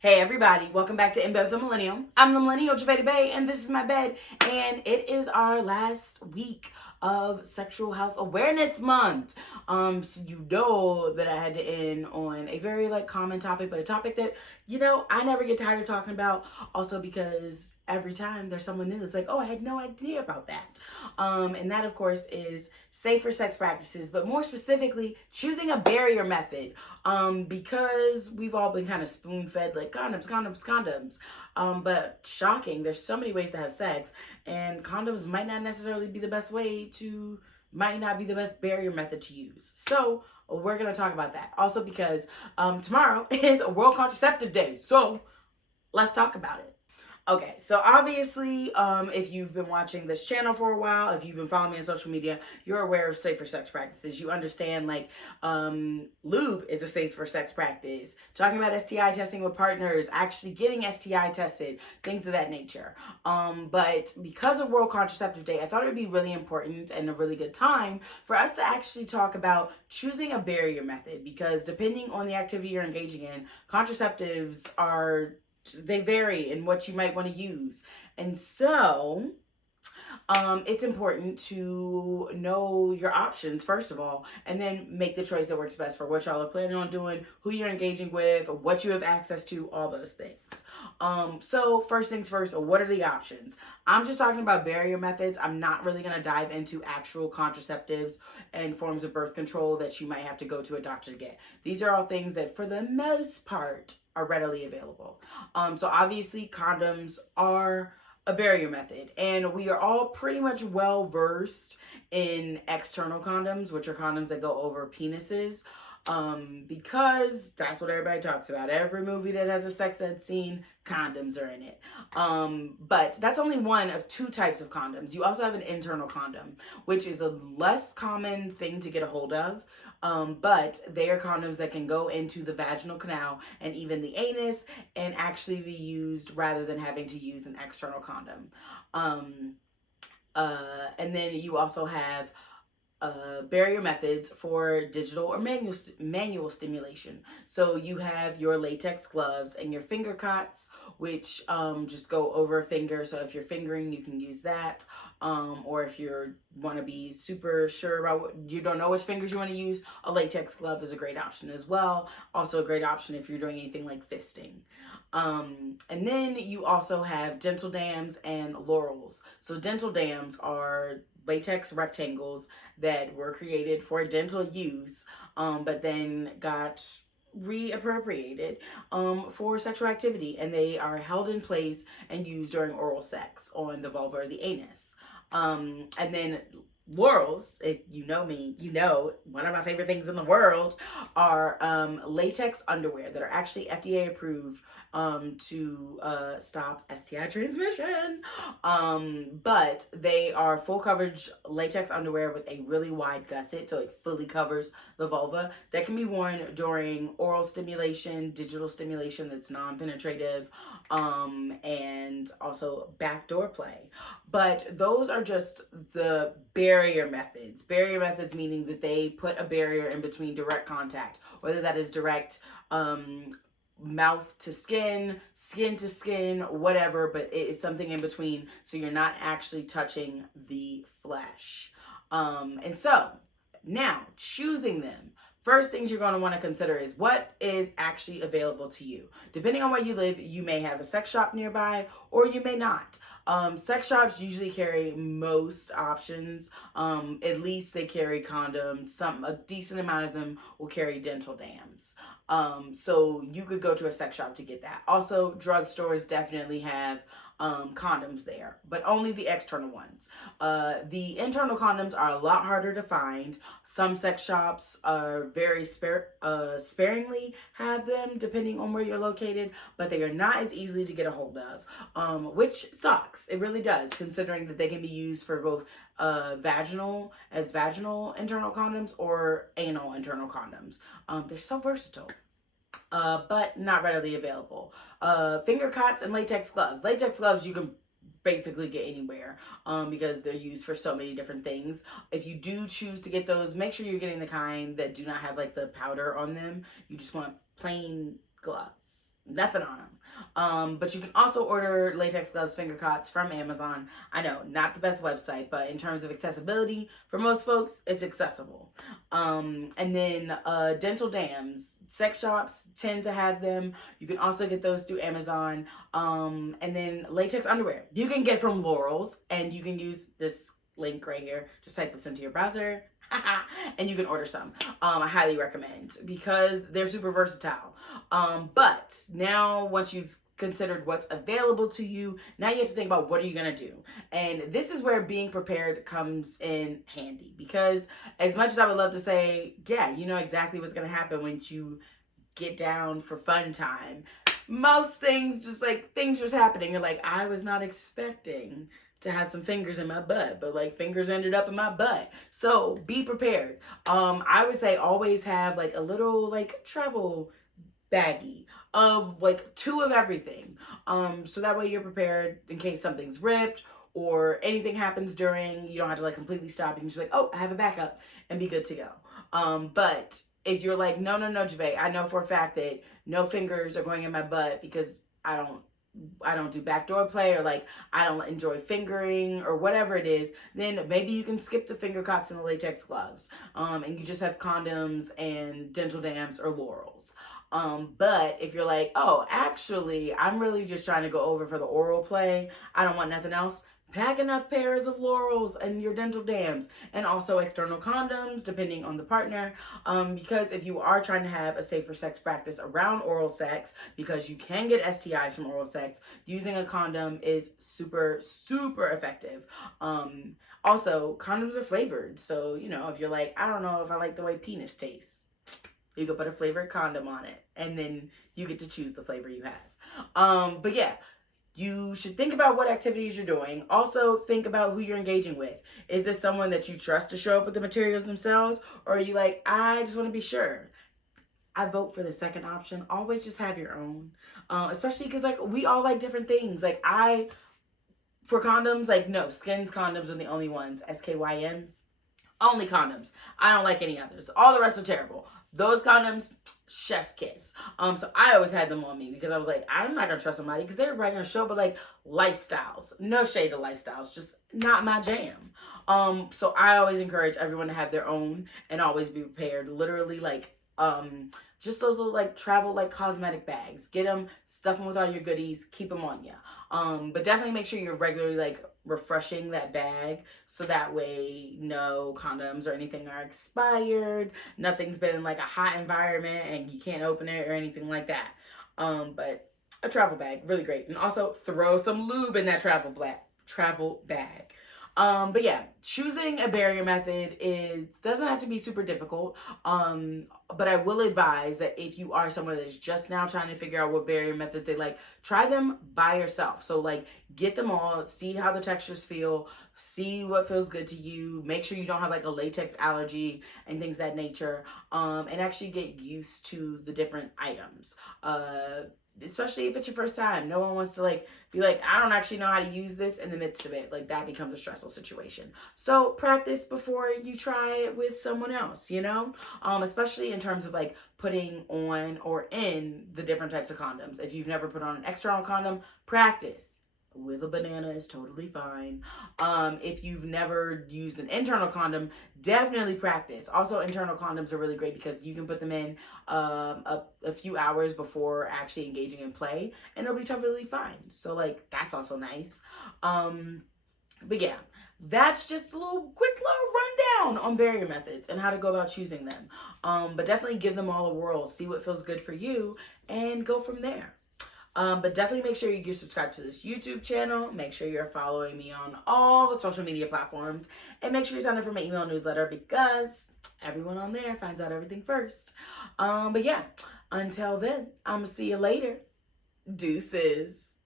Hey everybody, welcome back to In Bed with the Millennial. I'm the Millennial Javeda Bay, and this is my bed. And it is our last week of Sexual Health Awareness Month. So you know that I had to end on a very common topic, but a topic that I never get tired of talking about. Also because every time there's someone new that's like, oh, I had no idea about that. And that of course is safer sex practices, but more specifically, choosing a barrier method. Because we've all been kind of spoon fed like condoms. But shocking, there's so many ways to have sex, and condoms might not necessarily be the best might not be the best barrier method to use. So we're gonna talk about that. Also because tomorrow is a World Contraceptive Day, so let's talk about it. Okay, so obviously, if you've been watching this channel for a while, if you've been following me on social media, you're aware of safer sex practices. You understand, lube is a safer sex practice. Talking about STI testing with partners, actually getting STI tested, things of that nature. But because of World Contraceptive Day, I thought it would be really important and a really good time for us to actually talk about choosing a barrier method, because depending on the activity you're engaging in, they vary in what you might want to use. And so it's important to know your options, first of all, and then make the choice that works best for what y'all are planning on doing, who you're engaging with, what you have access to, all those things. So first things first, what are the options? I'm just talking about barrier methods. I'm not really going to dive into actual contraceptives and forms of birth control that you might have to go to a doctor to get. These are all things that, for the most part, are readily available. So obviously condoms are a barrier method, and we are all pretty much well versed in external condoms, which are condoms that go over penises, because that's what everybody talks about. Every movie that has a sex ed scene, condoms are in it. But that's only one of two types of condoms. You also have an internal condom, which is a less common thing to get a hold of. But they are condoms that can go into the vaginal canal and even the anus and actually be used rather than having to use an external condom. And then you also have barrier methods for digital or manual stimulation. So you have your latex gloves and your finger cots, which just go over a finger. So if you're fingering, you can use that. Or if you want to be super sure about you don't know which fingers you want to use, a latex glove is a great option as well. Also a great option if you're doing anything like fisting. And then you also have dental dams and laurels. So dental dams are latex rectangles that were created for dental use, but then got reappropriated for sexual activity, and they are held in place and used during oral sex on the vulva or the anus. And then laurels, if you know me, you know one of my favorite things in the world are latex underwear that are actually FDA approved to stop STI transmission. But they are full coverage latex underwear with a really wide gusset, so it fully covers the vulva, that can be worn during oral stimulation, digital stimulation that's non-penetrative, and also backdoor play. But those are just the barrier methods. Barrier methods meaning that they put a barrier in between direct contact, whether that is direct mouth to skin, skin to skin, whatever, but it is something in between, so you're not actually touching the flesh. And so now choosing them, first things you're going to want to consider is what is actually available to you. Depending on where you live, you may have a sex shop nearby or you may not. Sex shops usually carry most options. At least they carry condoms. A decent amount of them will carry dental dams. So you could go to a sex shop to get that. Also, drugstores definitely have condoms there, but only the external ones. The internal condoms are a lot harder to find. Some sex shops are very sparingly have them depending on where you're located, but they are not as easily to get a hold of, which sucks. It really does, considering that they can be used for both vaginal internal condoms or anal internal condoms. They're so versatile. But not readily available. Finger cots and latex gloves. Latex gloves you can basically get anywhere because they're used for so many different things. If you do choose to get those, make sure you're getting the kind that do not have like the powder on them. You just want plain gloves. Nothing on them. But you can also order latex gloves, finger cots from Amazon. I know, not the best website, but in terms of accessibility, for most folks, it's accessible. And then dental dams. Sex shops tend to have them. You can also get those through Amazon. And then latex underwear. You can get from Laurel's, and you can use this link right here. Just type this into your browser. And you can order some. I highly recommend because they're super versatile. But now once you've considered what's available to you, now you have to think about what are you going to do. And this is where being prepared comes in handy, because as much as I would love to say, yeah, you know exactly what's going to happen when you get down for fun time, most things just happening. You're like, I was not expecting to have some fingers in my butt, but like fingers ended up in my butt. So be prepared. I would say always have like a little like travel baggie of like 2 of everything. So that way you're prepared in case something's ripped or anything happens during, you don't have to like completely stop. You can just like, oh, I have a backup and be good to go. But if you're like, no, Jave, I know for a fact that no fingers are going in my butt because I don't do backdoor play, or like I don't enjoy fingering or whatever it is, then maybe you can skip the finger cots and the latex gloves, and you just have condoms and dental dams or Laurel's. But if you're like, oh, actually I'm really just trying to go over for the oral play, I don't want nothing else, pack enough pairs of Laurel's and your dental dams, and also external condoms depending on the partner, because if you are trying to have a safer sex practice around oral sex, because you can get STIs from oral sex, using a condom is super effective. Also, condoms are flavored, so you know, if you're like, I don't know if I like the way penis tastes, you can put a flavored condom on it, and then you get to choose the flavor you have. But yeah, you should think about what activities you're doing. Also, think about who you're engaging with. Is this someone that you trust to show up with the materials themselves? Or are you like, I just want to be sure? I vote for the second option. Always just have your own. Especially because like we all like different things. Like for condoms, like no, Skins condoms are the only ones. SKYN. Only condoms. I don't like any others. All the rest are terrible. Those condoms, chef's kiss. So I always had them on me because I was like, I'm not gonna trust somebody because they're right gonna show up, but like lifestyles. No shade to lifestyles, just not my jam. So I always encourage everyone to have their own and always be prepared. Literally, like just those little like travel like cosmetic bags. Get them, stuff them with all your goodies, keep them on you. But definitely make sure you're regularly like refreshing that bag, so that way no condoms or anything are expired, nothing's been in like a hot environment and you can't open it or anything like that. But a travel bag, really great. And also throw some lube in that travel bag. But yeah, choosing a barrier method doesn't have to be super difficult. But I will advise that if you are someone that's just now trying to figure out what barrier methods they like, try them by yourself. So like get them all, see how the textures feel, see what feels good to you, make sure you don't have like a latex allergy and things of that nature, and actually get used to the different items. Especially if it's your first time. No one wants to like be like, I don't actually know how to use this in the midst of it. Like that becomes a stressful situation. So practice before you try it with someone else, you know? Especially in terms of like putting on or in the different types of condoms. If you've never put on an external condom, practice. With a banana is totally fine. If you've never used an internal condom, definitely practice. Also, internal condoms are really great because you can put them in a few hours before actually engaging in play, and it'll be totally fine. So, like, that's also nice. But yeah, that's just a quick little rundown on barrier methods and how to go about choosing them. But definitely give them all a whirl, see what feels good for you, and go from there. But definitely make sure you're subscribed to this YouTube channel. Make sure you're following me on all the social media platforms. And make sure you sign up for my email newsletter because everyone on there finds out everything first. But yeah, until then, I'm going to see you later. Deuces.